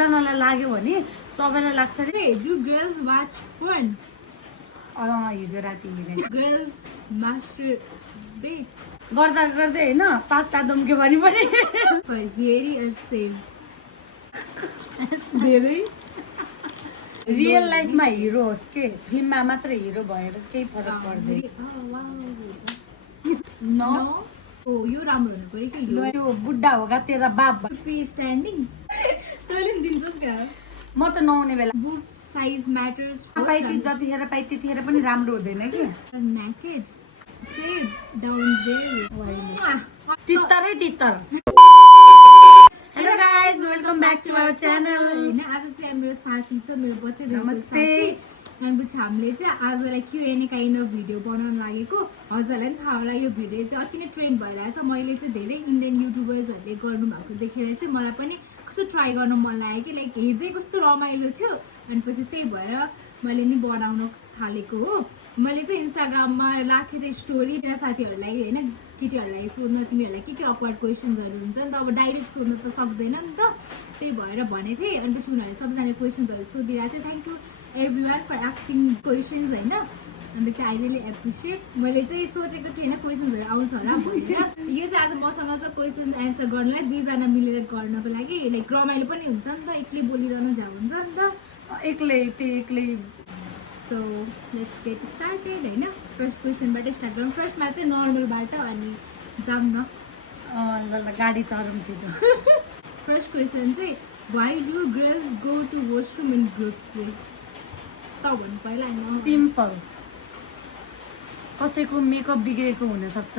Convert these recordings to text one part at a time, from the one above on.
एकजनालाई लाग्यो भने सबैलाई लाग्छ रे। Hey, do girls watch porn? हिजो राति हेरेँ। Girls masturbate गर्दा गर्दै हैन पास्ता दुम्क्यो भने पनि for very same. धेरै रियल लाइफमा हिरो होस् के फिल्ममा मात्र हिरो भएर केही फरक पर्दैन। Oh wow. न Oh, यो राम्रो हुनु पर्यो कि यो यो बुढा होगा तेरा बाप be standing. तैँले नि दिन्छस् क्या म त नहुने बेला boob size matters. पाइती जतिखेर पाइ त्यतिखेर पनि राम्रो हुँदैन कि Naked. Sit down there. तित्तरै तित्तर। Hello guys welcome back to our channel. हैन आज चाहिँ हाम्रो साथी छ मेरो बच्चा नमस्ते। अनि हामीले चाहिँ आजलाई Q&A काइन्ड अफ भिडियो बनाउन लागेको। हजुरलाई पनि थाहा होला यो भिडियो चाहिँ अति नै ट्रेन्ड भइरहेछ। मैले चाहिँ धेरै इन्डियन युट्युबर्सहरूले गर्नुभएको देखेर चाहिँ मलाई पनि कस्तो ट्राई गर्न मन लाग्यो कि लाइक हेर्दै कस्तो रमाइलो थियो अनि पछि त्यही भएर मैले नि बनाउन थालेको हो। मैले चाहिँ इन्स्टाग्राममा राखेँ त स्टोरी र साथीहरूलाई होइन केटीहरूलाई सोध्न तिमीहरूलाई के अक्वर्ड क्वेसन्सहरू हुन्छ नि त अब डाइरेक्ट सोध्न त सक्दैन नि त त्यही भएर भनेको थिएँ अनि पछि उनीहरूले सबैजना क्वेसन्सहरू सोधिरहेको थियो। Thank you everyone for asking questions होइन अनि चाहिँ आई रियली एप्रिसिएट। मैले चाहिँ सोचेको थिएँ होइन क्वेसन्सहरू आउँछ होला भनेर यो चाहिँ आज मसँग चाहिँ क्वेसन एन्सर गर्नलाई दुईजना मिलेर गर्नको लागि लाइक रमाइलो पनि हुन्छ नि त एक्लै बोलिरहन झ्याउ हुन्छ नि त एक्लै सो लेट्स गेट स्टार्टेड होइन फर्स्ट क्वेसनबाट स्टार्ट गरौँ। फर्स्टमा चाहिँ नर्मलबाट अनि जाऊँ न गाडी चढौँ छिटो। फर्स्ट क्वेसन चाहिँ why do girls go to washroom in groups रे त भन्नु पहिला होइन सिम्पल कसैको मेकअप बिग्रेको हुनसक्छ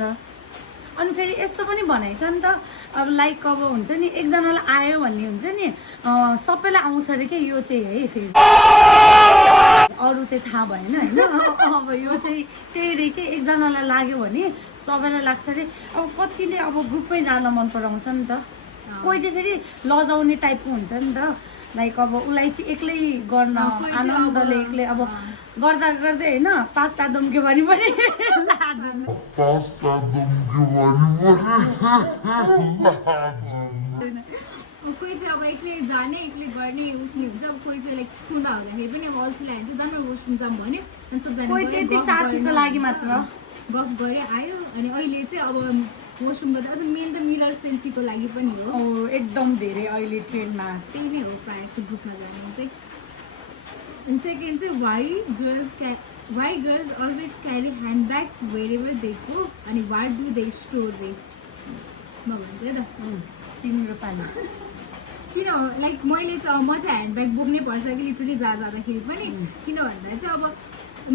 अनि फेरि यस्तो पनि भनाइ छ नि त अब लाइक अब हुन्छ नि एकजनालाई आयो भन्ने हुन्छ नि सबैलाई आउँछ अरे के यो चाहिँ है फेरि अरू चाहिँ थाहा भएन होइन अब यो चाहिँ त्यही रे के एकजनालाई लाग्यो भने सबैलाई लाग्छ अरे अब कतिले अब ग्रुपमै जान मन पराउँछ नि त कोही चाहिँ फेरि लजाउने टाइपको हुन्छ नि त लाइक अब उसलाई चाहिँ एक्लै गर्न आनन्दले एक्लै अब गर्दा गर्दै होइन पास्ता दुम्क्यो भने पनि कोही चाहिँ अब एक्लै जाने एक्लै गर्ने उठ्ने हुन्छ अब कोही चाहिँ लाइक स्कुलमा हुँदाखेरि पनि अब अल्छी लाग्यो भने चाहिँ राम्रो वासरुम जाऊँ भन्यो अनि साथीको लागि मात्र गफ गरेर आयो अनि अहिले चाहिँ अब वासरुम गर्दा अझ मेन त मिरर सेल्फीको लागि पनि हो एकदम धेरै अहिले ट्रेन्डमा त्यही नै हो प्रायः जस्तो ग्रुपमा जाने चाहिँ। अनि सेकेन्ड चाहिँ why girls always carry handbags wherever they go अनि वाट डु दे स्टोर रे म भन्छु है त तिम्रो पाली किन लाइक मैले चाहिँ म चाहिँ ह्यान्ड ब्याग बोक्नै पर्छ कि लिटरली जाँदाखेरि पनि किन भन्दा चाहिँ अब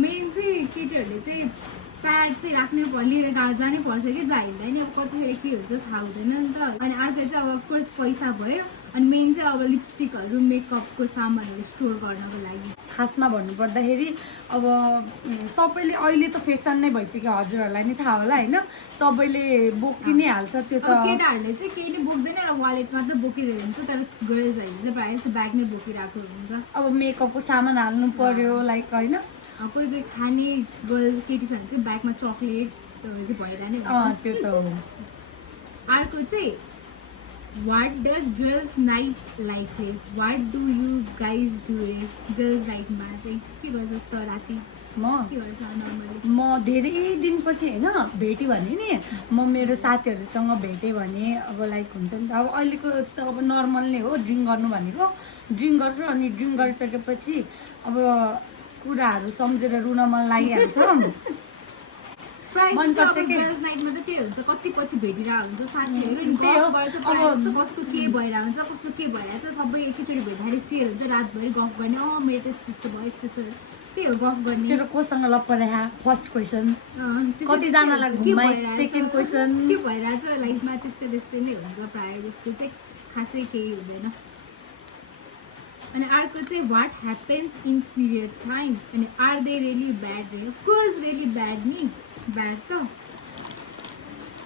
मेन चाहिँ केटीहरूले चाहिँ प्याड चाहिँ राख्नै लिएर जानै पर्छ कि जाइँदा नि अब कतिखेर के हुन्छ थाहा हुँदैन नि त। अनि अर्को चाहिँ अब अफकोर्स पैसा भयो अनि मेन चाहिँ अब लिपस्टिकहरू मेकअपको सामानहरू स्टोर गर्नको लागि खासमा भन्नुपर्दाखेरि अब सबैले अहिले त फेसन नै भइसक्यो हजुरहरूलाई नि थाहा होला होइन सबैले बोकि नै हाल्छ त्यो त केटाहरूले चाहिँ केही नै बोक्दैन र वालेट मात्र बोकिरहेको हुन्छ तर गर्ल्सहरूले चाहिँ प्रायः जस्तो ब्याग नै बोकिरहेको हुन्छ। अब मेकअपको सामान हाल्नु पर्यो लाइक होइन कोही कोही खाने गर्ल्स केटी छ भने चाहिँ ब्यागमा चक्लेटहरू चाहिँ भइरहने त्यो त हो। अर्को चाहिँ what does girls night like रे what do you guys do रे गर्ल्स नाइटमा चाहिँ के गर्छ जस्तो राति म के गर्छ नर्मली म धेरै दिनपछि होइन भेटेँ भने नि म मेरो साथीहरूसँग भेटेँ भने अब लाइक हुन्छ नि त अब अहिलेको त अब नर्मल नै हो ड्रिङ्क गर्नु भनेको ड्रिङ्क गर्छु अनि ड्रिङ्क गरिसकेपछि अब कुराहरू सम्झेर रुन मन लागिहाल्छ गर्ल्स नाइटमा त त्यही हुन्छ कति पछि भेटिरहेको हुन्छ साथीहरू कसको के भइरहेको हुन्छ कसको के भइरहेको छ सबै एकैचोटि भेट्दाखेरि सेयर हुन्छ रातभरि गफ गर्ने मेरो त्यस्तो भयो यस्तो त्यही हो गफ गर्ने तेरो कोसँग लपरेहा फर्स्ट क्वेसन कतिजनालाई घुमाइ सेकेन्ड क्वेसन के भइरहेछ लाइफमा त्यस्तै नै हुन्छ प्रायः जस्तो चाहिँ खासै केही हुँदैन। अनि अर्को चाहिँ what happens in period time अनि आर दे रियली ब्याड रे अफकोर्स रियली ब्याड नि ब्याड त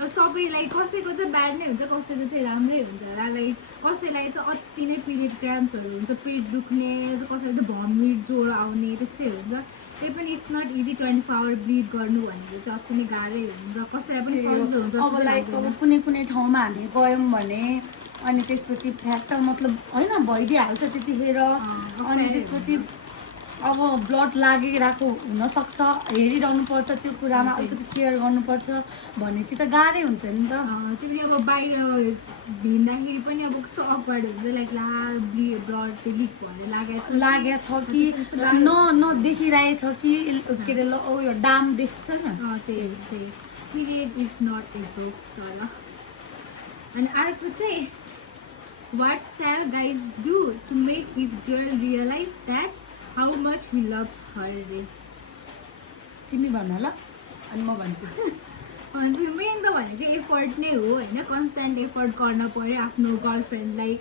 अब सबैलाई कसैको चाहिँ ब्याड नै हुन्छ कसैको चाहिँ राम्रै हुन्छ होला लाइक कसैलाई चाहिँ अति नै पिरियड क्राम्सहरू हुन्छ पेट दुख्ने कसैलाई चाहिँ भमिट ज्वरो आउने त्यस्तै हुन्छ त्यही पनि it's not easy 24 hour breathe गर्नु भनेको चाहिँ अति नै गाह्रै हुन्छ कसैलाई पनि सजिलो हुन्छ अब लाइक अब कुनै ठाउँमा हामी गयौँ भने अनि त्यसपछि फ्र्याक्चर मतलब होइन भइदिइहाल्छ त्यतिखेर अनि त्यसपछि अब ब्लड लागिरहेको हुनसक्छ हेरिरहनुपर्छ त्यो कुरामा अलिकति केयर गर्नुपर्छ भनेपछि त गाह्रै हुन्छ नि त त्यो पनि अब बाहिर भिन्दाखेरि पनि अब कस्तो अक्वर्ड हुन्छ लाइक ब्लड लिक भएर लागेको छ कि नदेखिरहेछ कि के अरे उयो डाम देख्छ न त्यही period is not a joke तर अनि अर्को चाहिँ what shall guys do to make his girl realize that how much he loves her रे तिमी भन ल अनि म भन्छु हजुर मेन त भनेको एफर्ट नै हो होइन कन्सटेन्ट एफर्ट गर्न पऱ्यो आफ्नो गर्लफ्रेन्डलाई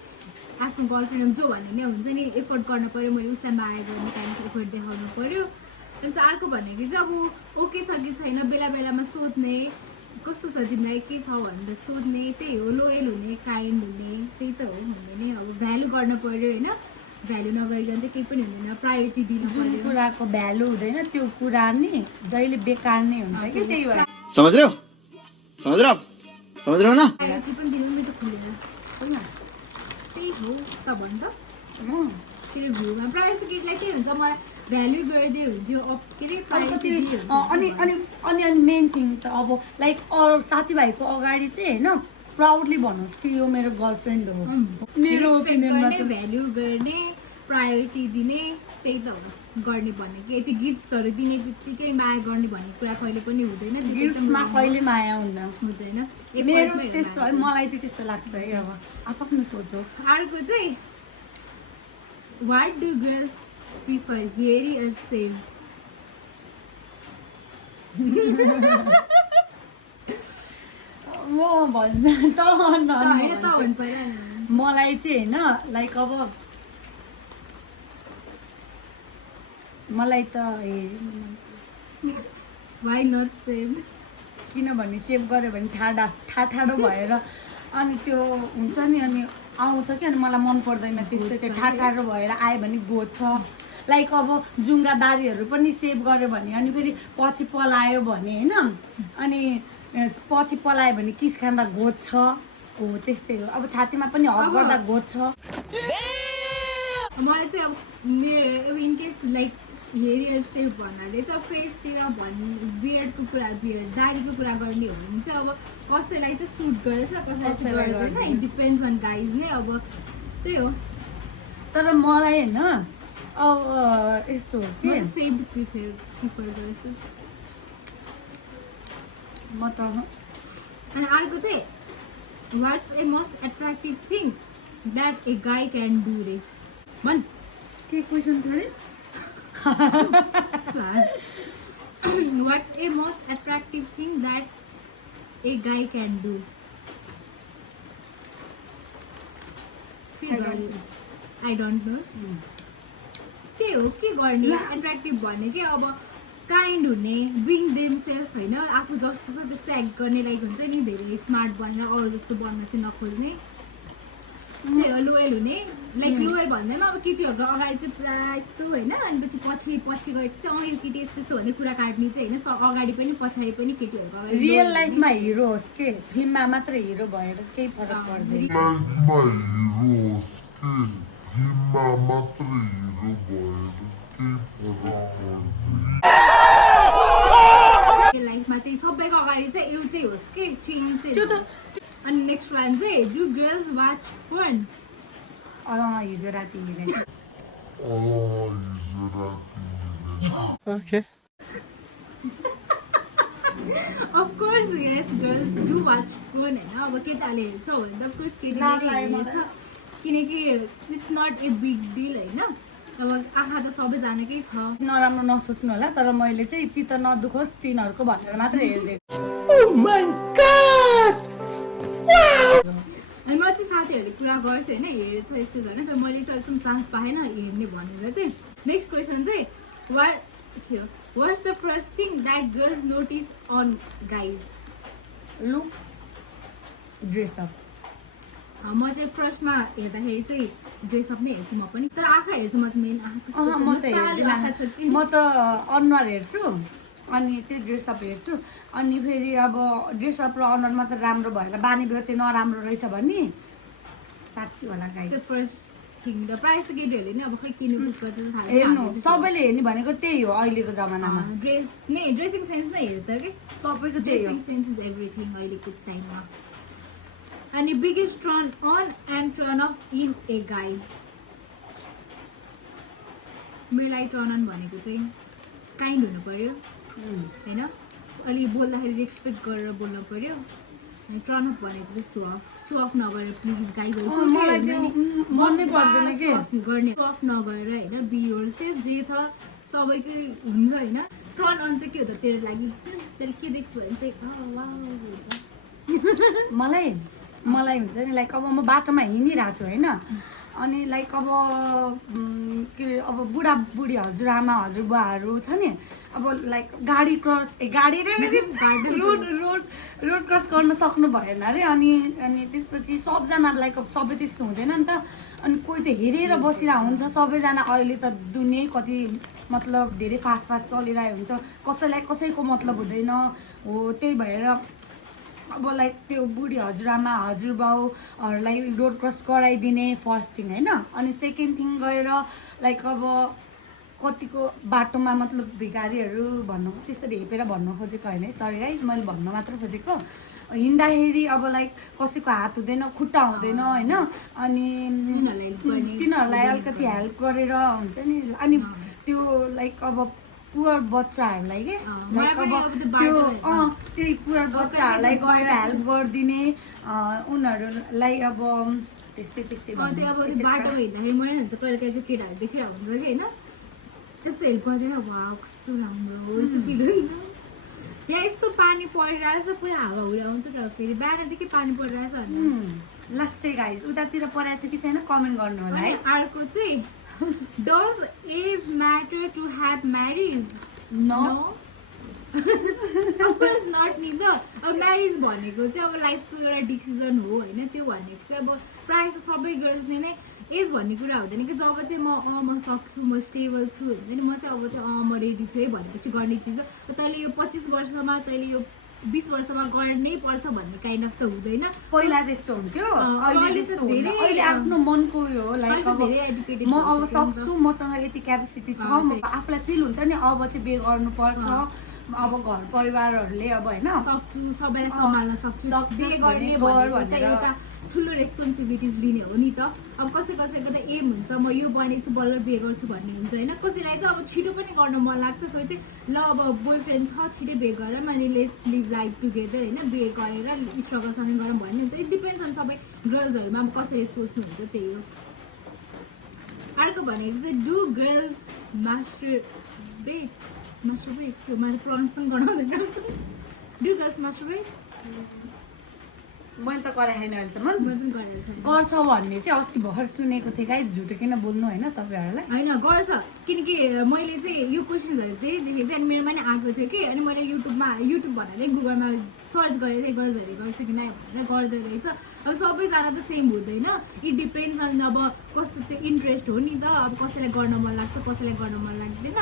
आफ्नो गर्लफ्रेन्ड जो भन्ने नै हुन्छ नि एफर्ट गर्न पऱ्यो मैले उसलाई माया गर्ने टाइमको एफर्ट देखाउनु पऱ्यो त्यसपछि अर्को भनेको चाहिँ अब ओके छ कि छैन बेला बेलामा सोध्ने कस्तो छ तिमीलाई के छ भनेर सोध्ने त्यही हो लोयल हुने काइन्ड हुने त्यही त हो हुने नै अब भ्यालु गर्न पऱ्यो होइन भ्यालु नगरिकन चाहिँ केही पनि हुँदैन प्रायोरिटी दिनु जुन कुराको भ्यालु हुँदैन त्यो कुरा नि जहिले बेकार नै हुन्छ कि त्यही भएर समझ रहे हो ना प्रायोरिटी पनि दिनु पनि त खुलेन त्यही हो त भन्छ के अरे भ्यूमा प्रायः जस्तो केटीलाई त्यही हुन्छ मलाई भ्याल्यु गरिदियो हुन्थ्यो के अरे अलिकति अनि मेन थिङ त अब लाइक अरू साथीभाइको अगाडि चाहिँ होइन प्राउडली भन्नुहोस् कि यो मेरो गर्लफ्रेन्ड हो मेरो ओपिनियनमा भ्याल्यु गर्ने प्रायोरिटी दिने त्यही त हो गर्ने भन्ने कि यति गिफ्ट्सहरू दिने बित्तिकै माया गर्ने भन्ने कुरा कहिले पनि हुँदैन गिफ्टमा कहिले माया हुँदैन मेरो त्यस्तो है मलाई चाहिँ त्यस्तो लाग्छ है अब आफ्नो सोच हो अर्को चाहिँ वाट डु गर्ल्स प्रिफर हेरी अर सेम म भन्न त मलाई चाहिँ होइन लाइक अब मलाई त वाइ नट सेम किनभने सेभ गऱ्यो भने ठाडो भएर अनि त्यो हुन्छ नि अनि आउँछ कि अनि मलाई मन पर्दैन त्यस्तो त्यो ठाडो भएर आयो भने गोज्छ लाइक अब जुङ्गा दारीहरू पनि सेभ गऱ्यो भने अनि फेरि पछि पलायो भने होइन अनि पछि पलायो भने किस खाँदा घोज्छ हो त्यस्तै हो अब छातीमा पनि हक गर्दा घोज्छ मलाई चाहिँ अब मेरो इनकेस लाइक हेरियर सेभ भन्नाले चाहिँ फेसतिर बियर्डको कुरा बियर्ड दारीको कुरा गर्ने हो भने चाहिँ अब कसैलाई चाहिँ सुट गरेछ कसैलाई चाहिँ गर्दैन इट डिपेन्ड्स अन गाइज नै अब त्यही हो तर मलाई होइन अब यस्तो हो कि सेभ प्रिफर गरेछु म त अनि अर्को चाहिँ what's a most attractive thing that a guy can do रे भन् के क्वेसन थियो अरे what's a most attractive thing that a guy can do I don't know त्यही हो के गर्ने एट्र्याक्टिभ भने कि अब काइन्ड हुने बिङ देम सेल्फ होइन आफू जस्तो छ त्यस्तै एक्ट गर्ने लाइक हुन्छ नि धेरै स्मार्ट बनेर अरू जस्तो बन्न चाहिँ नखोज्ने त्यही हो लोयल हुने लाइक लोयल भन्दैमा अब केटीहरूको अगाडि चाहिँ पुरा यस्तो होइन अनि पछि गएपछि चाहिँ यो केटी यस्तो यस्तो भन्ने कुरा काट्ने चाहिँ होइन अगाडि पनि पछाडि पनि केटीहरूको अगाडि रियल लाइफमा हिरो होस् के फिल्ममा मात्र हिरो भएर केही फरक पर्दैन लाइफमा चाहिँ सबैको अगाडि चाहिँ एउटै होस् कि चेन्ज चाहिँ होस् अनि नेक्स्ट वान चाहिँ डु गर्ल्स वाच पोर्न हिजो राति हेरेँ okay of course yes girls do watch porn होइन अब केटाले हेर्छ भने त अफकोर्स केटाले हेर्छ किनकि it's not a big deal होइन अब आँखा त सबैजनाकै छ नराम्रो नसोच्नु होला तर मैले चाहिँ चित्त नदुखोस् तिनीहरूको भनेर मात्र हेरिदिएको अनि म चाहिँ साथीहरूले कुरा गर्थेँ होइन हेरेछ यस्तो छ होइन तर मैले चाहिँ अहिलेसम्म चान्स पाएन हेर्ने भनेर चाहिँ नेक्स्ट क्वेसन चाहिँ what's the first thing that girls notice on guys looks dress up म चाहिँ फर्स्टमा हेर्दाखेरि चाहिँ ड्रेसअप नै हेर्छु म पनि तर आँखा हेर्छु म चाहिँ मेन म त अनुहार हेर्छु अनि त्यो ड्रेसअप हेर्छु अनि फेरि अब ड्रेसअप र अनुहार मात्र राम्रो भएर बानी बेहोर चाहिँ नराम्रो रहेछ भने साँच्ची होला गाइस। त्यो फर्स्ट थिङ द प्राइस त केटीहरूले नि अब खै किन्नु पुस गर्छ थाहा हेर्नु सबैले हेर्ने भनेको त्यही हो अहिलेको जमानामा। ड्रेस नै ड्रेसिङ सेन्स नै हेर्छ कि सबैको त्यही हो। ड्रेसिङ सेन्स इज एभ्रिथिङ अहिलेको टाइममा। अनि biggest turn on and turn off in a guy. मेरो लागि टर्न अन भनेको चाहिँ काइन्ड हुनु पर्यो होइन, अलिक बोल्दाखेरि रेस्पेक्ट गरेर बोल्नु पर्यो। अनि टर्न अफ भनेको चाहिँ सो अफ नगरेर प्लिज गाइजहरू मलाई त्यो मनमै पर्दैन के गर्ने सो अफ नगरेर होइन बी योरसेल्फ जे छ सबैकै हुन्छ होइन। टर्न अन चाहिँ के हो त तेरो लागि त्यसले के देख्छु भने चाहिँ वाउ हुन्छ। मलाई हुन्छ नि लाइक अब म बाटोमा हिँडिरहेको छु होइन, अनि लाइक अब के अरे अब बुढाबुढी हजुरआमा हजुरबुवाहरू छ नि, अब लाइक गाडी क्रस रोड क्रस गर्न सक्नु भएन अरे। अनि त्यसपछि सबजना लाइक अब सबै त्यस्तो हुँदैन नि त। अनि कोही त हेरेर बसिरहेको हुन्छ सबैजना। अहिले त दुनियाँ कति मतलब धेरै फास्ट चलिरहेको हुन्छ, कसैलाई कसैको मतलब हुँदैन हो। त्यही भएर अब लाइक त्यो बुढी हजुरआमा हजुरबाउहरूलाई रोड क्रस गराइदिने फर्स्ट थिङ होइन। अनि सेकेन्ड थिङ गएर लाइक अब कतिको बाटोमा मतलब भिखारीहरू भन्नु त्यस्तरी हेपेर भन्नु खोजेको होइन है, सरी गाइस मैले भन्न मात्र खोजेको। हिँड्दाखेरि अब लाइक कसैको हात हुँदैन खुट्टा हुँदैन होइन, अनि तिनीहरूलाई अलिकति हेल्प गरेर हुन्छ नि। अनि त्यो लाइक अब पुवर बच्चाहरूलाई के लाइक अब त्यो त्यही पुवर बच्चाहरूलाई गएर हेल्प गरिदिने उनीहरूलाई अब त्यस्तै त्यो अब बाटोमा हिँड्दाखेरि मैले हुन्छ कहिले काहीँ चाहिँ केटाहरू देखिरहेको हुन्छ कि होइन, त्यस्तो हेल्प गरेर वा कस्तो राम्रो फिल हुन्छ। यहाँ यस्तो पानी परिरहेछ पुरा हावा उडाउँछ त फेरि बिहानदेखि पानी परिरहेछ भने लास्टै गाइस उतातिर परेको छ कि छैन कमेन्ट गर्नु होला है। अर्को चाहिँ does age matter to have marriage? No of course not नि त। अब म्यारिज भनेको चाहिँ अब लाइफको एउटा डिसिजन हो होइन, त्यो भनेको चाहिँ अब प्रायः जस्तो सबै गर्ल्सले नै एज भन्ने कुरा हुँदैन कि जब चाहिँ म सक्छु म स्टेबल छु हुन्छ नि, म चाहिँ अब चाहिँ म रेडी छु है भनेपछि गर्ने चिज हो। तैँले यो 25 वर्षमा तैँले यो 20 वर्षमा गर्नै पर्छ भन्ने काइन्ड अफ त हुँदैन। पहिला त्यस्तो हुन्थ्यो, अहिले आफ्नो मनको उयो हो लाइक अब म अब सक्छु मसँग यति क्यापेसिटी छ, आफूलाई फिल हुन्छ नि अब चाहिँ बिहे गर्नुपर्छ। अब घर परिवारहरूले अब होइन सक्छु सबैलाई सम्हाल्न सक्छु बिहे गर्ने भनेर एउटा ठुलो रेस्पोन्सिबिलिटिज लिने हो नि त। अब कसैको त एम हुन्छ म यो बनेको छु बल्ल बिहे गर्छु भन्ने हुन्छ होइन। कसैलाई चाहिँ अब छिटो पनि गर्न मन लाग्छ, कोही चाहिँ ल अब बोयफ्रेन्ड छ छिटै बिहे गरेर मैले लेट लिभ लाइफ टुगेदर होइन बिहे गरेर स्ट्रगलसँगै गरौँ भन्ने हुन्छ। इट डिपेन्ड्स अन सबै गर्ल्सहरूमा अब कसरी सोच्नुहुन्छ त्यही हो। अर्को भनेको चाहिँ डु गर्ल्स मास्टरबेट त्यो मैले प्रनाउन्स पनि गर्नुहुँदैन। Do girls masturbate? मैले त गरेको छैन अहिलेसम्म। मैले पनि गरेको छैन। गर्छ भन्ने चाहिँ अस्ति भर्खर सुनेको थिएँ गाइस, झुटो किन बोल्नु होइन तपाईँहरूलाई। होइन गर्छ, किनकि मैले चाहिँ यो क्वेसन्सहरू धेरै देखेको थिएँ अनि मेरोमा नि आएको थियो कि। अनि मैले युट्युब भनेर गुगलमा सर्च गरेको थिएँ गर्ल्सहरूले गर्छ कि नै भनेर, गर्दो रहेछ। अब सबैजना त सेम हुँदैन, इट डिपेन्ड्स अन अब कस्तो त्यो इन्ट्रेस्ट हो नि त। अब कसैलाई गर्न मन लाग्छ कसैलाई गर्न मन लाग्दैन,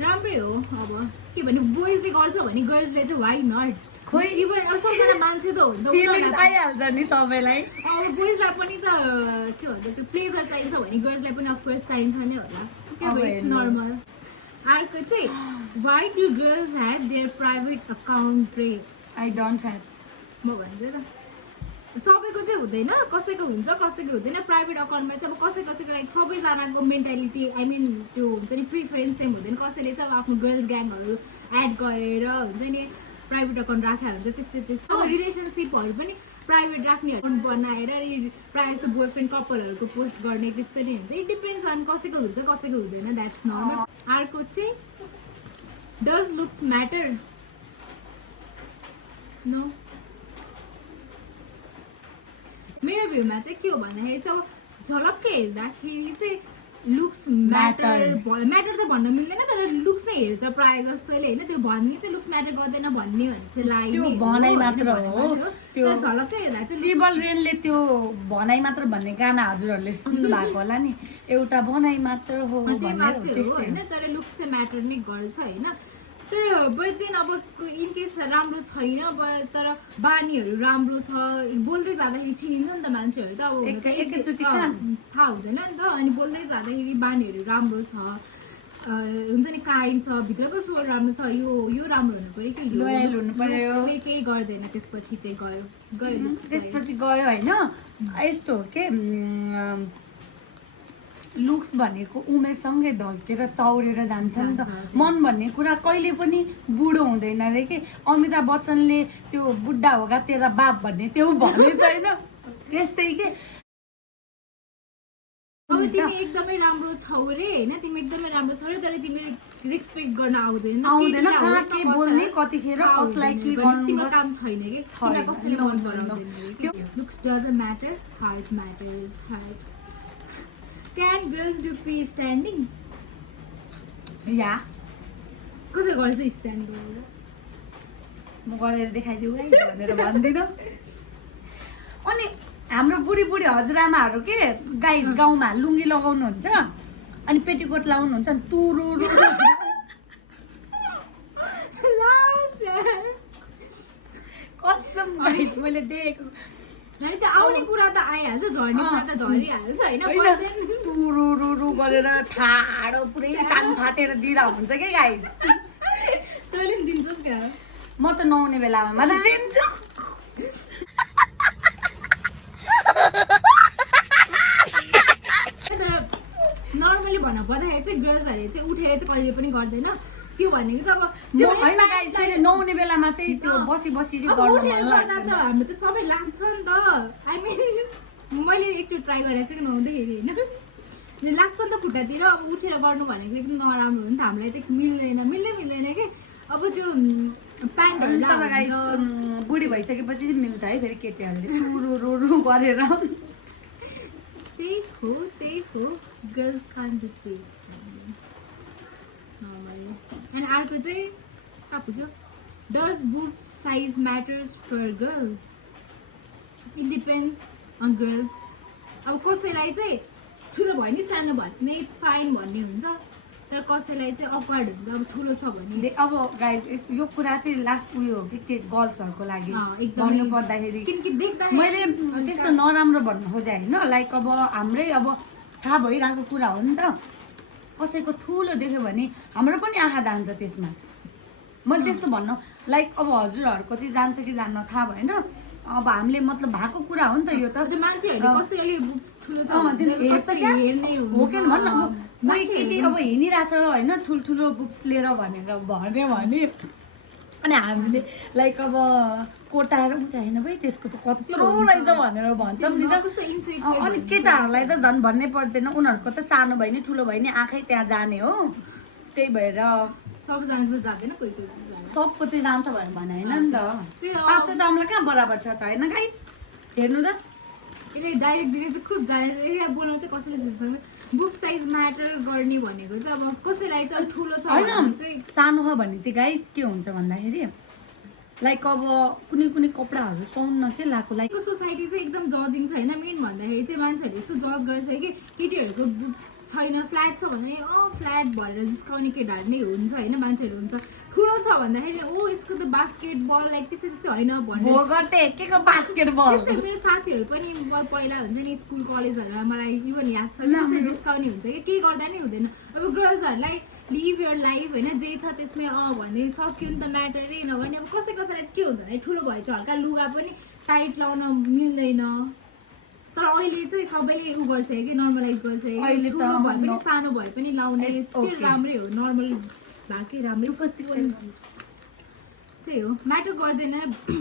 राम्रै हो। अब के भन्नु बोइजले गर्छ भने गर्ल्सले चाहिँ वाइ नट खोइ इभन अब सबजना मान्छे त हुन्छ आइहाल्छ नि सबैलाई। अब बोइजलाई पनि त के भन्छ त्यो प्लेजर चाहिन्छ भने गर्ल्सलाई पनि अफकोर्स चाहिन्छ नै होला, नर्मल। अर्को चाहिँ why do girls have their private account रे? I don't have. म भन्छु त सबैको चाहिँ हुँदैन, कसैको हुन्छ कसैको हुँदैन। प्राइभेट अकाउन्टमा चाहिँ अब कसैको लाइक सबैजनाको मेन्टालिटी आई मिन त्यो हुन्छ नि प्रिफरेन्स सेम हुँदैन। कसैले चाहिँ अब आफ्नो गर्ल्स ग्याङहरू एड गरेर हुन्छ नि प्राइभेट अकाउन्ट राखेको हुन्छ, त्यस्तो अब रिलेसनसिपहरू पनि प्राइभेट राख्ने अकाउन्ट बनाएर प्रायः जस्तो बोयफ्रेन्ड कपलहरूको पोस्ट गर्ने त्यस्तो नै हुन्छ। इट डिपेन्ड्स अन कसैको हुन्छ कसैको हुँदैन, द्याट्स नर्मल। अर्को चाहिँ डज लुक्स म्याटर? नो। मेरो भ्यूमा चाहिँ के हो भन्दाखेरि चाहिँ अब झलक्कै हेर्दाखेरि चाहिँ लुक्स म्याटर त भन्न मिल्दैन, तर लुक्स नै हेर्छ प्रायः जस्तोले होइन। त्यो भन्ने चाहिँ लुक्स म्याटर गर्दैन भन्ने चाहिँ लाग्यो भनाइ मात्र हो। त्यो झलक्कै हेर्दा चाहिँ ट्रिबल रेनले त्यो भनाइ मात्र भन्ने गाना हजुरहरूले सुन्नु भएको होला नि, एउटा भनाइ मात्र हो त्यो मात्र हो होइन, तर लुक्स चाहिँ म्याटर नै गर्छ होइन। तर बट अब इन केस राम्रो छैन तर बानीहरू राम्रो छ बोल्दै जाँदाखेरि चिनिन्छ नि त मान्छेहरू त अब हुन त एकैचोटि थाहा हुँदैन नि त अनि बोल्दै जाँदाखेरि बानीहरू राम्रो छ हुन्छ नि काइन्ड छ भित्रको स्वर राम्रो छ यो राम्रो हुनु पर्यो कि लोयल हुनु पर्यो केही गर्दैन त्यसपछि चाहिँ गयो त्यसपछि गयो होइन यस्तो हो के लुक्स भनेको उमेरसँगै ढल्केर चौरेर जान्छ नि त मन भन्ने कुरा कहिले पनि बुढो हुँदैन अरे कि अमिताभ बच्चनले त्यो बुढा होगा तेरा बाप भन्ने त्यो भने छैन त्यस्तै के अब तिमी एकदमै राम्रो छौ रे होइन तिमी एकदमै राम्रो छौ रे तर तिमीले रेस्पेक्ट गर्न आउँदैन कहाँ के बोल्ने कतिखेर कसलाई के गर्नु तिम्रो काम छैन कि तिमीलाई कसैले मन पराउँदैन looks doesn't matter heart matters heart Can girls do pee standing? या कसरी गर्छ स्ट्यान्ड गरेर म गरेर देखाइदिउँ है भनेर भन्दिनँ अनि हाम्रो बुढी बुढी हजुरआमाहरू के गाई गाउँमा लुङ्गी लगाउनुहुन्छ अनि पेटिकोट लाउनुहुन्छ अनि तुरुरु कसम गाइस मैले देखेको त्यो आउने कुरा त आइहाल्छ झर्ने कुरा त झरिहाल्छ होइन तुरुरु गरेर ठाडो पुरै कान फाटेर दिँदा हुन्छ के गाई तैँले पनि दिन्छस् क्या म त नआउने बेलामा म त दिन्छु तर नर्मली भन्नु पर्दाखेरि चाहिँ गर्ल्सहरूले चाहिँ उठेर चाहिँ कहिले पनि गर्दैन त्यो भनेको त अब होइन गाइस अहिले नआउने बेलामा चाहिँ त्यो बसी बसी चाहिँ गर्नु मन लाग्छ त हाम्रो त सबै लाग्छ नि त आई मिन मैले एकचोटि ट्राई गरेको छु कि नहुँदाखेरि होइन लाग्छ नि त खुट्टातिर अब उठेर गर्नु भनेको एकदम नराम्रो हो नि त हामीलाई त मिल्दैन कि अब त्यो प्यान्टहरू बुढी भइसकेपछि चाहिँ मिल्छ है फेरि केटीहरूले सुरु गरेर त्यही हो गर्ल्स कान डु दिस अनि अर्को चाहिँ कहाँ पुग्यो does boob size matters for girls it depends on girls अब कसैलाई चाहिँ ठुलो भयो नि सानो भयो भने इट्स फाइन भन्ने हुन्छ तर कसैलाई चाहिँ अक्वर्ड हुन्छ अब ठुलो छ भने अब गाइस यो कुरा चाहिँ लास्ट उयो हो कि गर्ल्सहरूको लागि भन्नु पर्दाखेरि किनकि देख्दाखेरि मैले त्यस्तो नराम्रो भन्नु खोजेँ होइन लाइक अब हाम्रै अब थाहा भइरहेको कुरा हो नि त कसैको ठुलो देख्यो भने हाम्रो पनि आँखा जान्छ त्यसमा मैले त्यस्तो भन्नु लाइक अब हजुरहरूको चाहिँ जान्छ कि जान्न थाहा भएन अब हामीले मतलब भएको कुरा हो नि त यो त मान्छेहरूले कसैले ठुलो छ हेर्ने हो कि भन्न कोही केटी अब हिँडिरहेछ होइन ठुल्ठुलो बुक्स लिएर भनेर भन्यो भने अनि हामीले लाइक अब कोटाएर उठाएन भाइ त्यसको त कत्रो रहेछ भनेर भन्छौँ नि त अनि केटाहरूलाई त झन् भन्नै पर्दैन उनीहरूको त सानो भयो नि ठुलो भयो नि आँखै त्यहाँ जाने हो त्यही भएर सबैजनाको त जाँदैन कोही सबको चाहिँ जान्छ भनेर भने होइन नि त पाँचवटा अम्ला कहाँ बराबर छ त होइन गाइस हेर्नु त यसले डाइरेक्ट दिने चाहिँ खुब जाने यसलाई बोल्न चाहिँ कसैले झुक्छ बुक साइज म्याटर गर्ने भनेको चाहिँ अब कसैलाई चाहिँ ठुलो छ होइन सानो छ भने चाहिँ गाइस के हुन्छ भन्दाखेरि लाइक अब कुनै कपडाहरू सुहाउन के लाएको लाइक सोसाइटी चाहिँ एकदम जजिङ छ होइन मेन भन्दाखेरि चाहिँ मान्छेहरूले यस्तो जज गर्छ कि केटीहरूको छैन फ्ल्याट छ भने फ्ल्याट भएर जिस्काउने केटाहरू नै हुन्छ होइन मान्छेहरू हुन्छ ठुलो छ भन्दाखेरि यसको त बास्केटबल लाइक त्यस्तै होइन त्यस्तै मेरो साथीहरू पनि पहिला हुन्छ नि स्कुल कलेजहरूमा मलाई इभन याद छ त्यसरी जिस्काउने हुन्छ कि केही गर्दा नै हुँदैन अब गर्ल्सहरूलाई लिभ यर लाइफ होइन जे छ त्यसमै भन्ने सक्यो नि त म्याटरै नगर्ने अब कसैलाई चाहिँ के हुन्छ भने ठुलो भएछ हल्का लुगा पनि टाइट लाउन मिल्दैन तर अहिले चाहिँ सबैले उ गर्छ कि नर्मलाइज गर्छ ठुलो भए पनि सानो भए पनि लाउने त्यो राम्रै हो नर्मल भएकै राम्रै त्यही हो म्याटर गर्दैन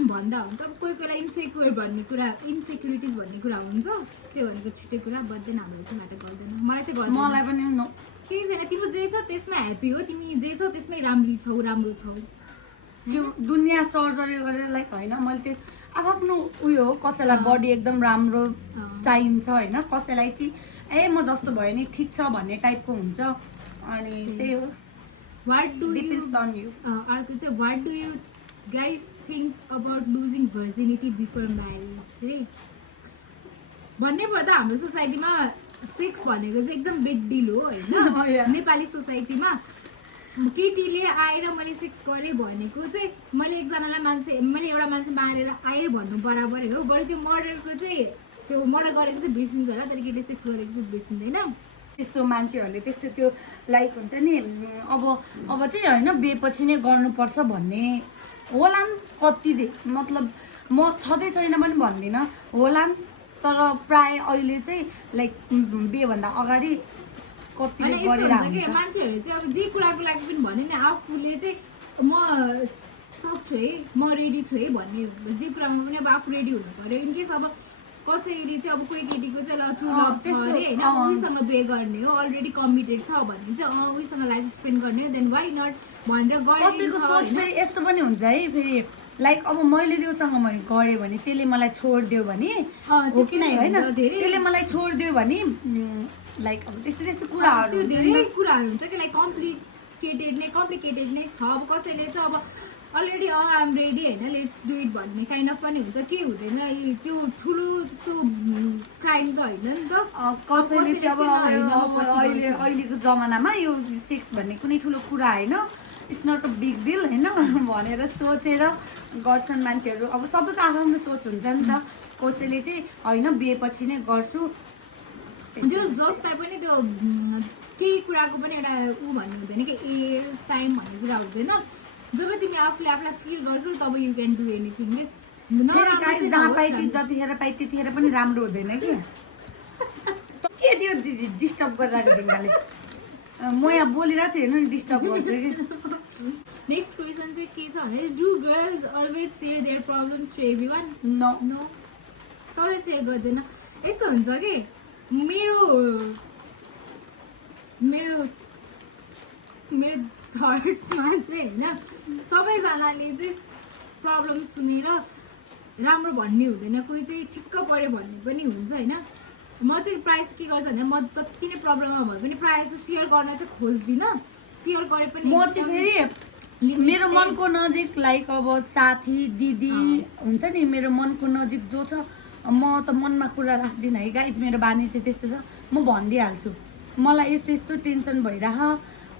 भन्दा हुन्छ अब कोही कोहीलाई इन्सेक्योर भन्ने कुरा इन्सेक्युरिटिज भन्ने कुरा हुन्छ त्यो भनेको छुट्टै कुरा बद्दैन हाम्रो चाहिँ म्याटर गर्दैन मलाई चाहिँ गर्दैन मलाई पनि केही छैन तिम्रो जे छ त्यसमा ह्याप्पी हो तिमी जे छ त्यसमै राम्रो छौ यो दुनियाँ सर्जरी गरेर लाइक होइन मैले त्यो आफ्नो उयो हो कसैलाई बडी एकदम राम्रो चाहिन्छ होइन कसैलाई चाहिँ म जस्तो भयो नि ठिक छ भन्ने टाइपको हुन्छ अनि त्यही हो वाट डु यु अर्को चाहिँ what do you guys think about losing virginity before marriage रे भन्नै पर्दा हाम्रो सोसाइटीमा सेक्स भनेको चाहिँ एकदम बिग डिल हो होइन नेपाली सोसाइटीमा केटीले आएर मैले सेक्स गरेँ भनेको चाहिँ मैले एउटा मान्छे मारेर आएँ भन्नु बराबर हो। बरु त्यो मर्डरको चाहिँ त्यो मर्डर गरेको चाहिँ बिर्सिन्छ होला, तर केटीले सेक्स गरेको चाहिँ बिर्सिँदैन। त्यस्तो मान्छेहरूले त्यस्तो त्यो लाइक हुन्छ नि अब चाहिँ होइन बिहेपछि नै गर्नुपर्छ भन्ने होला नि कति मतलब म छँदै छैन पनि भन्दिनँ होला नि, तर प्राय अहिले चाहिँ लाइक बिहेभन्दा अगाडि कतिले गरिरहेको हुन्छ। मान्छेहरूले चाहिँ अब जे कुराको लागि पनि भने नि आफूले चाहिँ म सक्छु है, म रेडी छु है भन्ने जे कुरामा पनि अब आफू रेडी हुनु पऱ्यो। इनकेस अब कसैले चाहिँ अब कोही केटीको चाहिँ ल ट्रु लभ छ अरे होइन, उहीसँग बिहे गर्ने हो, अलरेडी कमिटेड छ भने चाहिँ उहीसँग लाइफ स्पेन्ड गर्ने हो, देन वाइ नट भनेर कसैको सोच फेरि यस्तो पनि हुन्छ है फेरि लाइक अब मैले त्योसँग मैले गरेँ भने त्यसले मलाई छोडिदियो भने हो कि नै होइन, त्यसले मलाई छोडिदियो भने लाइक अब त्यस्तो त्यस्तो कुराहरू त्यो धेरै कुराहरू हुन्छ कि लाइक कम्प्लिकेटेड नै छ। अब कसैले चाहिँ अब अलरेडी आइएम रेडी होइन लेट्स डु इट भन्ने काइन्ड अफ पनि हुन्छ, केही हुँदैन, त्यो ठुलो त्यस्तो क्राइम त होइन नि त। कसैले चाहिँ अब अहिलेको जमानामा यो सेक्स भन्ने कुनै ठुलो कुरा होइन, it's not a big deal होइन भनेर सोचेर गर्छन् मान्छेहरू। अब सबैको आफ्नो सोच हुन्छ नि त, कसैले चाहिँ होइन बिहेपछि नै गर्छु, जसलाई पनि त्यो केही कुराको पनि एउटा ऊ भन्ने हुँदैन कि एज टाइम भन्ने कुरा हुँदैन। जब तिमी आफूले आफूलाई फिल गर्छौ तब यु क्यान डु एनिथिङ। जहाँ पाइ जतिखेर पाइ त्यतिखेर पनि राम्रो हुँदैन कि के त्यो डिस्टर्ब गरिरहेको ढुङ्गाले म यहाँ बोलिरहेको छु हेर्नु नि डिस्टर्ब गर्छु कि। नेक्स्ट क्वेसन चाहिँ के छ भने do girls always share their problems to everyone? No no, सबैले सेयर गर्दैन। यस्तो हुन्छ कि मेरो थट्समा चाहिँ होइन सबैजनाले चाहिँ प्रब्लम सुनेर राम्रो भन्ने हुँदैन, कोही चाहिँ ठिक्क पऱ्यो भन्ने पनि हुन्छ होइन। म चाहिँ प्रायः के गर्छु भने म जति नै प्रब्लममा भए पनि प्रायः चाहिँ सेयर गर्न चाहिँ खोज्दिनँ। सेयर गरे पनि म चाहिँ फेरि मेरो मनको नजिक लाइक अब साथी दिदी हुन्छ नि, मेरो मनको नजिक जो छ म त मनमा कुरा राख्दिनँ है गाइज, मेरो बानी चाहिँ त्यस्तो छ, म भनिदिइहाल्छु मलाई यस्तो यस्तो टेन्सन भइरह,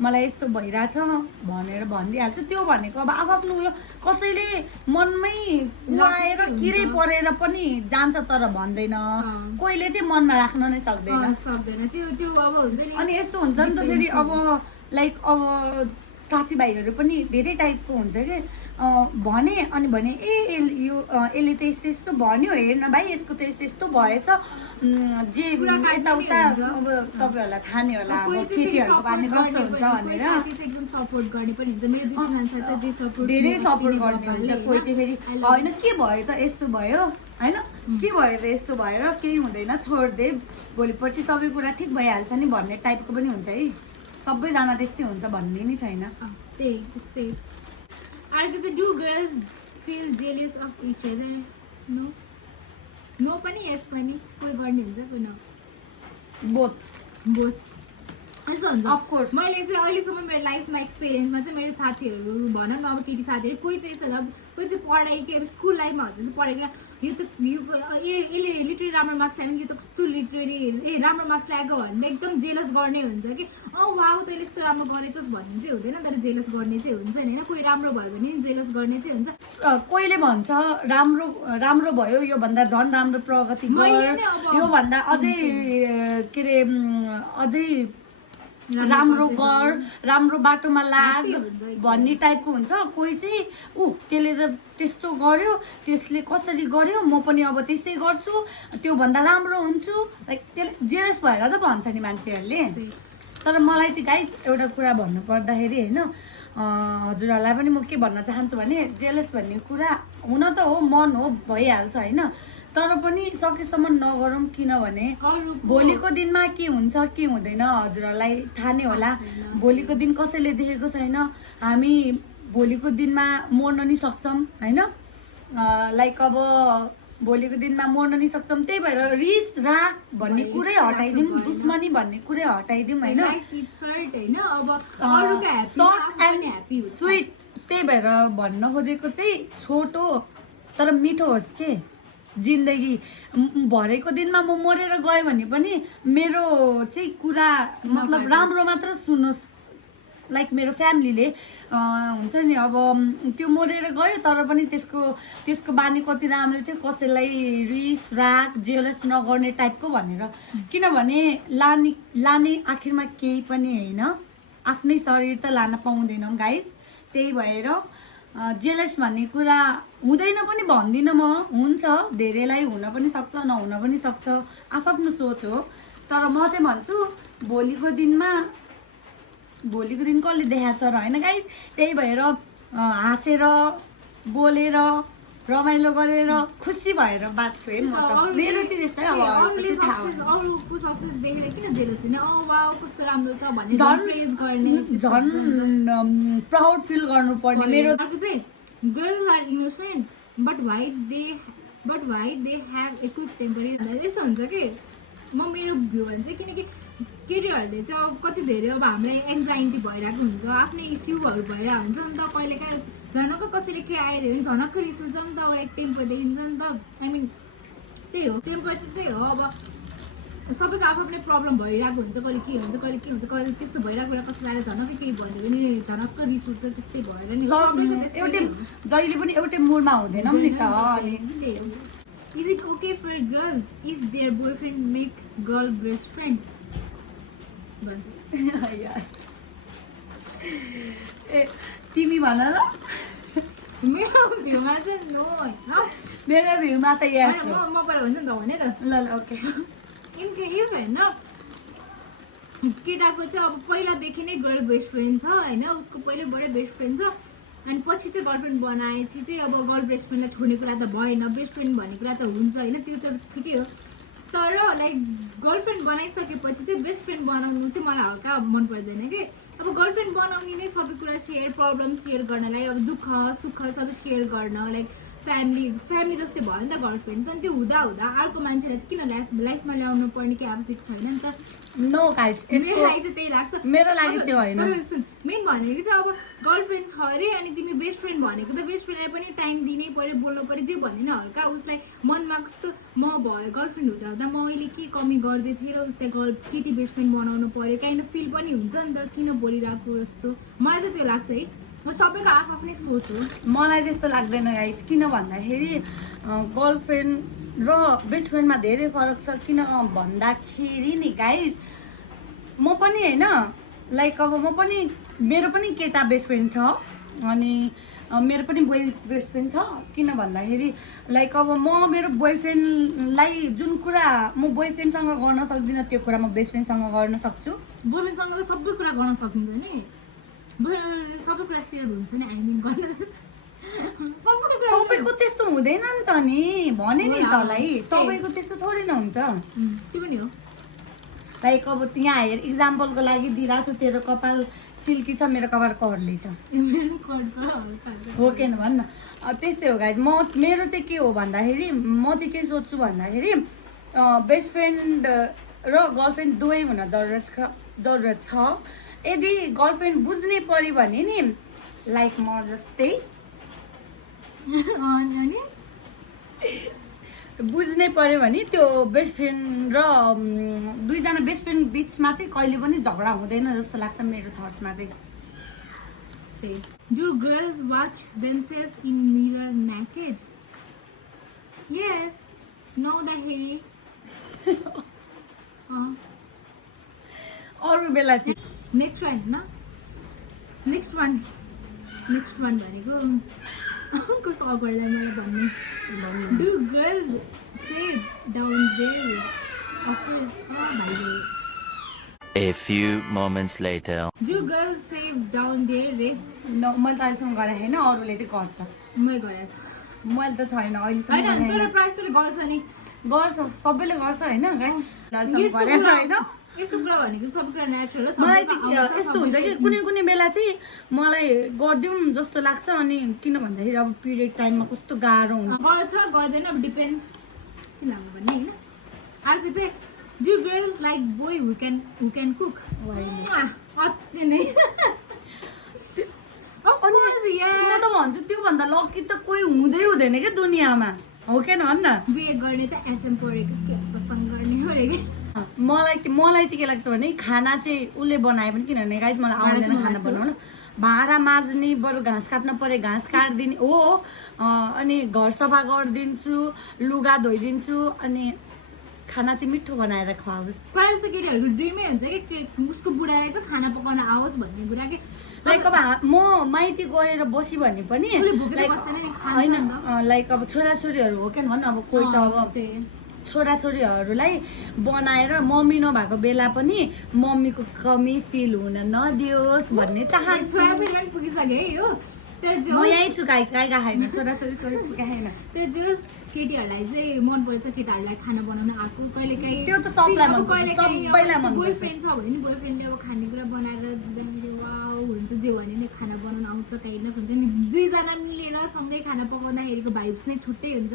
मलाई यस्तो भइरहेछ भनेर भनिदिइहाल्छु। त्यो भनेको अब आफ्नो उयो कसैले मनमै कुहाएर किरै परेर पनि जान्छ तर भन्दैन, कोहीले चाहिँ मनमा राख्न नै सक्दैन त्यो अब हुन्छ नि। अनि यस्तो हुन्छ नि त फेरि अब लाइक अब साथीभाइहरू पनि धेरै टाइपको हुन्छ कि भने अनि भने यसले त यस्तो यस्तो भन्यो हेर्न भाइ यसको त यस्तो यस्तो भएछ जे यताउता अब तपाईँहरूलाई थाहा नै होला केटीहरूको बानी कस्तो हुन्छ भनेर धेरै सपोर्ट गर्ने हुन्छ। कोही चाहिँ फेरि होइन के भयो त यस्तो भयो होइन, के भयो त यस्तो भएर केही हुँदैन छोडिदे भोलि पर्सि सबै कुरा ठिक भइहाल्छ नि भन्ने टाइपको पनि हुन्छ है, सबैजना त्यस्तै हुन्छ भन्ने नि छैन। त्यस्तै अर्को चाहिँ do girls feel jealous of each other? No, no पनि यस पनि, कोही गर्ने हुन्छ कोही न, बोथ यस्तो हुन्छ। अफकोर्स मैले चाहिँ अहिलेसम्म मेरो लाइफमा एक्सपिरियन्समा चाहिँ मेरो साथीहरू भनौँ न अब केटी साथीहरू कोही चाहिँ यस्तो हुन्छ, कोही चाहिँ पढाइ के अब स्कुल लाइफमा हुन्छ चाहिँ पढेको यो त यसले लिटरेरी राम्रो मार्क्स ल्यायो भने यो त कस्तो लिटरेरी राम्रो मार्क्स ल्याएको भनेर एकदम जेलस गर्ने हुन्छ कि वाउ तैँले यस्तो राम्रो गरेछस् भन्ने चाहिँ हुँदैन, तर जेलस गर्ने चाहिँ हुन्छ नि होइन। कोही राम्रो भयो भने जेलस गर्ने चाहिँ हुन्छ। कोहीले भन्छ राम्रो भयो योभन्दा झन् राम्रो प्रगति गर, योभन्दा अझै के अरे अझै राम्रो गर, राम्रो बाटोमा लाग भन्ने टाइपको हुन्छ। कोही चाहिँ त्यसले त त्यस्तो गर्यो त्यसले कसरी गर्यो म पनि अब त्यस्तै गर्छु त्योभन्दा राम्रो हुन्छु, लाइक त्यसले जेलस भएर त भन्छ नि मान्छेहरूले। तर मलाई चाहिँ गाइज एउटा कुरा भन्नु पर्दाखेरि होइन हजुरहरूलाई पनि म के भन्न चाहन्छु भने जेलस भन्ने कुरा हुन त हो, मन हो, भइहाल्छ होइन, तर पनि सकेसम्म नगरौँ किनभने भोलिको दिनमा के हुन्छ के हुँदैन हजुरहरूलाई थाहा नै होला। भोलिको दिन कसैले देखेको छैन, हामी भोलिको दिनमा मर्न नि सक्छौँ होइन, लाइक अब भोलिको दिनमा मर्न नि सक्छौँ। त्यही भएर रिस राग भन्ने कुरै हटाइदिउँ, दुश्मनी भन्ने कुरै हटाइदिउँ होइन, सर्ट एन्ड स्विट। त्यही भएर भन्न खोजेको चाहिँ छोटो तर मिठो होस् के जिन्दगी, भरेको दिनमा म मरेर गएँ भने पनि मेरो चाहिँ कुरा मतलब राम्रो मात्र सुन्नुहोस् लाइक मेरो फ्यामिलीले हुन्छ नि अब त्यो मरेर गयो तर पनि त्यसको बानी कति राम्रो थियो, कसैलाई रिस राग जेलस नगर्ने टाइपको भनेर। किनभने लाने आखिरमा केही पनि होइन, आफ्नै शरीर त लान पाउँदैनौँ गाइज। त्यही भएर जेलस भन्ने कुरा हुँदैन पनि भन्दिनँ म, हुन्छ धेरैलाई हुन पनि सक्छ नहुन पनि सक्छ, आफ्नो सोच हो। तर म चाहिँ भन्छु भोलिको दिन कसले देखाएको छ र होइन गाइज। त्यही भएर हाँसेर बोलेर रमाइलो गरेर खुसी भएर बाँच्छु है म त। मेरो चाहिँ त्यस्तै अब अरूको सक्सेस देखेर किन जेलस हुने, वाउ कस्तो राम्रो छ भन्ने प्रेज गर्ने, झन् प्राउड फिल गर्नुपर्ने। मेरो अर्को चाहिँ girls are innocent but why they have a quick temper. यस्तो हुन्छ कि मेरो भ्यू भन्छ, किनकि केटीहरूले चाहिँ अब कति धेरै अब हामीलाई एङ्जाइटी भइरहेको हुन्छ, आफ्नै इस्युहरू भइरहेको हुन्छ नि त। कहिलेकाहीँ झनक्क कसैले के आइदियो भने झनक्क रिस उठ्छ नि त, अब एक टेम्पर देखिन्छ नि त। आई मिन त्यही हो, टेम्पर चाहिँ त्यही हो। अब सबैको आफ्नै प्रब्लम भइरहेको हुन्छ, कहिले के हुन्छ कहिले त्यस्तो भइरहेको बेला कसैले आएर झनक्कै केही भनिदियो भने झनक्क रिस उठ्छ, त्यस्तै भएर नि जहिले पनि एउटै मुडमा हुँदैनौँ नि त। Is it okay for girls if their boyfriend make girl best friend? Yes. तिमी भन ल। मेरो भ्यूमा चाहिँ नो होइन, मेरो भ्यूमा त यस हो। म पहिला भन्छु नि त भने त ल ओके। इनके इफ होइन केटाको चाहिँ अब पहिलादेखि नै गर्ल बेस्ट फ्रेन्ड छ होइन, उसको पहिल्यैबाटै बेस्ट फ्रेन्ड छ, अनि पछि चाहिँ गर्लफ्रेन्ड बनाएपछि चाहिँ अब गर्ल बेस्ट फ्रेन्डलाई छोड्ने कुरा त भएन, बेस्ट फ्रेन्ड भन्ने कुरा त हुन्छ होइन, त्यो त ठिकै हो। तर लाइक गर्लफ्रेन्ड बनाइसकेपछि चाहिँ बेस्ट फ्रेन्ड बनाउनु चाहिँ मलाई हल्का मन पर्दैन कि। अब गर्लफ्रेन्ड बनाउने नै सबै कुरा सेयर, प्रब्लम सेयर गर्नलाई, अब दुःख सुख सबै सेयर गर्न, लाइक फ्यामिली जस्तै भयो नि त गर्लफ्रेन्ड। तर त्यो हुँदा अर्को मान्छेलाई चाहिँ किन लाइफमा ल्याउनु पर्ने के आवश्यक छैन नि त। नो गाइस, मेरो लागि चाहिँ त्यही लाग्छ। मेरो लागि त्यो होइन। मेन भनेको चाहिँ अब गर्लफ्रेन्ड छ अरे अनि तिमी बेस्ट फ्रेन्ड भनेको त बेस्ट फ्रेन्डलाई पनि टाइम दिनै पऱ्यो, बोल्नु पऱ्यो, जे भन्यो नि हल्का उसलाई मनमा कस्तो म भयो गर्लफ्रेन्ड हुँदा मैले के कमी गर्दै थिएँ र उसलाई केटी बेस्ट फ्रेन्ड बनाउनु पऱ्यो, काइन्ड अफ फिल पनि हुन्छ नि त, किन बोलिरहेको जस्तो। मलाई चाहिँ त्यो लाग्छ है, सबैको आफ्नै सोच हो। मलाई त्यस्तो लाग्दैन गाइस, किन भन्दाखेरि गर्लफ्रेन्ड र बेस्ट फ्रेन्डमा धेरै फरक छ। किन भन्दाखेरि नि गाइस म पनि होइन लाइक अब मेरो पनि केटा बेस्ट फ्रेन्ड छ अनि मेरो पनि बोय बेस्ट फ्रेन्ड छ। किन भन्दाखेरि लाइक अब म मेरो बोयफ्रेन्डलाई जुन कुरा म बोयफ्रेन्डसँग गर्न सक्दिनँ त्यो कुरा म बेस्ट फ्रेन्डसँग गर्न सक्छु। बोयफ्रेन्डसँग त सबै कुरा गर्न सकिन्छ नि, सबै कुरा सेयर हुन्छ नि, आई मिन गर्न सबैको त्यस्तो हुँदैन नि त नि, भने नि तँलाई सबैको त्यस्तो थोरै न हुन्छ। त्यो पनि हो। लाइक अब यहाँ हेर इक्जाम्पलको लागि दिइरहेको छु, तेरो कपाल सिल्की छ मेरो कपाल कर्ली छ, हो कि भन् न। त्यस्तै हो गाइज। मेरो चाहिँ के हो भन्दाखेरि म चाहिँ के सोच्छु भन्दाखेरि बेस्ट फ्रेन्ड र गर्लफ्रेन्ड दुवै हुन जरुरत छ। यदि गर्लफ्रेन्ड बुझ्नै पर्यो भने नि लाइक म जस्तै बुझ्नै पर्यो भने त्यो बेस्ट फ्रेन्ड र दुईजना बेस्ट फ्रेन्ड बिचमा चाहिँ कहिले पनि झगडा हुँदैन जस्तो लाग्छ मेरो थट्समा चाहिँ। Do girls watch themselves in mirror naked? Yes. नुहाउँदाखेरि अरू बेला चाहिँ नेक्स्ट वान भनेको कस्तो अकवर्ड लाग्यो मलाई भन्नु। Do girls shave down there आफ्टर A few moments later. Do girls shave down there रे? मैले त अहिलेसम्म गरेको छैन, अरूले चाहिँ गर्छ। मैले गरेको छ। मैले त छैन अहिलेसम्म। होइन तर प्रायः जसले गर्छ नि, गर्छ सबैले गर्छ होइन यस्तो कुरा भनेको सबै कुरा नेचुरल हो। मलाई चाहिँ यस्तो हुन्छ कि कुनै बेला चाहिँ मलाई गरिदिउँ जस्तो लाग्छ। अनि किन भन्दाखेरि अब पिरियड टाइममा कस्तो गाह्रो हुन्छ, गर्छ गर्दैन अब डिपेन्ड्स के लाग्नु भन्ने होइन। अर्को चाहिँ do girls like boy who can cook? अति नै म त भन्छु त्योभन्दा लकी त कोही हुँदैन क्या दुनियाँमा, हो कि भन्न। बिहे गर्ने त एचएम परेको के पसन्द गर्ने हो रे कि मलाई चाहिँ के लाग्छ भने खाना चाहिँ उसले बनायो भने किनभने गाइस मलाई आउँदैन खाना बनाउन भाँडा माझ्ने बरु घाँस काट्न परे घाँस काटिदिने हो अनि घर सफा गरिदिन्छु लुगा धोइदिन्छु अनि खाना चाहिँ मिठो बनाएर खुवाओस् प्रायः जस्तो केटीहरूको ड्रिमै हुन्छ कि उसको बुढालाई चाहिँ खाना पकाउन आओस् भन्ने कुरा कि लाइक अब म माइती गएर बसी भने पनि उसले भोकेर बस्दैन नि खान्छ होइन नि त। लाइक अब छोराछोरीहरू हो क्या भन्नु अब कोही त अब छोराछोरीहरूलाई बनाएर मम्मी नभएको बेला पनि मम्मीको कमी फिल हुन नदियोस् भन्ने चाहन्छु छोराछोरीलाई पनि पुगिसक्यो है यो त्यो म यहीँ छु गाई खाएन छोराछोरी पुगाएन त्यो जस केटीहरूलाई चाहिँ मन पर्छ केटाहरूलाई खाना बनाउन आएको कहिलेकाहीँ त्यो त सबलाई मन पर्छ, सबैलाई मन पर्छ। बोयफ्रेन्ड छ भने नि बोयफ्रेन्डले अब खानेकुरा बनाएर दिँदाखेरि वाउ हुन्छ जे भने नि खाना बनाउन आउँछ काइन्ड अफ हुन्छ नि दुईजना मिलेर सँगै खाना पकाउँदाखेरिको भाइब्स नै छुट्टै हुन्छ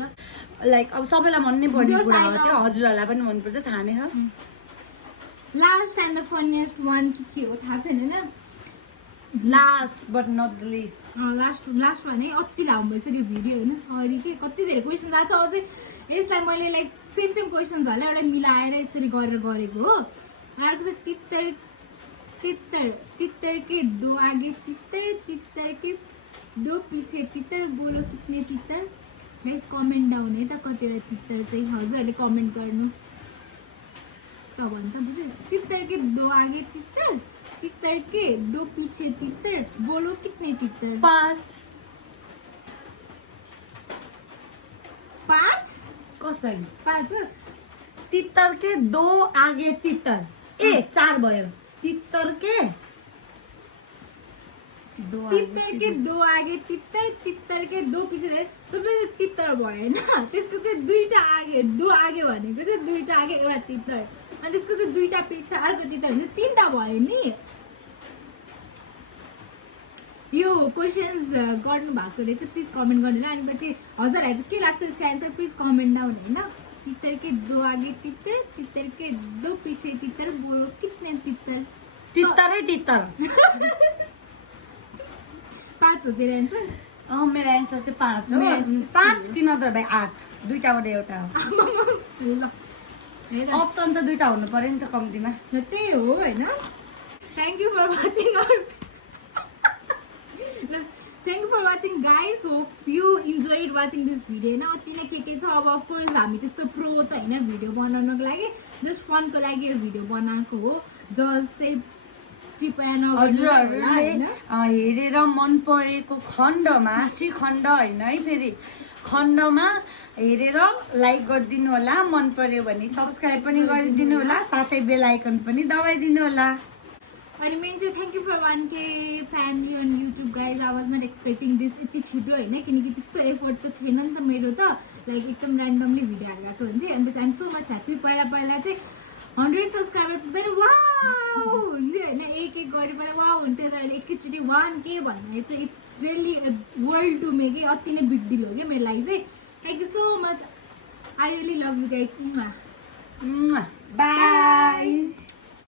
लाइक अब सबैलाई मन नै पर्ने Just कुरा I हो love- त्यो हजुरहरूलाई पनि मनपर्छ थाहा नै छ last and the funniest one के हो थाहा छैन होइन last but not the least last भने अति लामो भइसक्यो भिडियो होइन सरी के कति धेरै क्वेसन आएको छ अझै यसलाई मैले लाइक सेम क्वेसन्सहरूलाई एउटा मिलाएर यसरी गरेर गरेको हो अर्को चाहिँ तित्तर तित्तर तित्तर के दो आगे तित्तर तित्तर के दो पछि तित्तर बोलो कितने तित्तर गाइस कमेन्ट डाउन है त कतिवटा तित्तर चाहिँ हजुरहरूले कमेन्ट गर्नु त भन्छ बुझेस् तित्तर के दो आगे तित्तर तित्तर के दो पीछे तित्तर बोलो कितने तित्तर 5 पाँच कसरी 5 तित्तर के 2 आगे तित्तर 4 भयो तित्तर के तित्तर के दो आगे तित्तर तित्तर के दो पछि सबै तित्तर भएन त्यसको चाहिँ दुईटा आगे दो आगे भनेको चाहिँ दुईटा आगे एउटा तित्तर अनि त्यसको चाहिँ दुईटा पछि अर्को तित्तर हुन्छ तीनटा भयो नि यो क्वेसन्स गर्नु भएकोले चाहिँ प्लिज कमेन्ट गर्नु अनि पछि हजुरलाई चाहिँ के लाग्छ यसको एन्सर प्लिज कमेन्ट डाउन होइन तित्तर के दो आगे तित्तर तित्तर के दो पछि तित्तर बोलो कितने तित्तर तित्तरै तित्तर 5 हो तेरो एन्सर मेरो एन्सर चाहिँ 5 हो मेरो answer 5 कि नत्र भाइ 8 दुईटाबाट एउटा हो ल है त अप्सन त दुईटा हुनु पर्यो नि त कम्तीमा ल त्यही हो होइन thank you for watching thank you for watching guys hope you enjoyed watching this video होइन अति नै के छ अब अफकोर्स हामी त्यस्तो प्रो त होइन भिडियो बनाउनको लागि जस्ट फनको लागि यो भिडियो बनाएको हो जस्ट चाहिँ प्रिपेयर हजुरहरूले हेरेर मन परेको खण्डमा खण्ड होइन है फेरि खण्डमा हेरेर लाइक गरिदिनु होला मन पर्यो भने सब्सक्राइब पनि गरिदिनु होला साथै बेल आइकन पनि दबाइदिनु होला अनि मेन चाहिँ thank you for 1K family on YouTube guys I was not expecting this यति छिटो होइन किनकि त्यस्तो एफोर्ट त थिएन नि त मेरो त लाइक एकदम ऱ्यान्डमली भिडियो हालिरहेको हुन्थेँ अनि पछि आइम सो मच ह्याप्पी पहिला चाहिँ 100 सब्सक्राइबर पुग्दैन वाउ हुन्थ्यो होइन एक गरी पहिला वाउ हुन्थ्यो र अहिले एकैचोटि 1K भन्ने चाहिँ इट्स रियली वर्ल्ड टु मे कि अति नै बिग डिल हो क्या मेरो लागि चाहिँ thank you so much I really love you guys by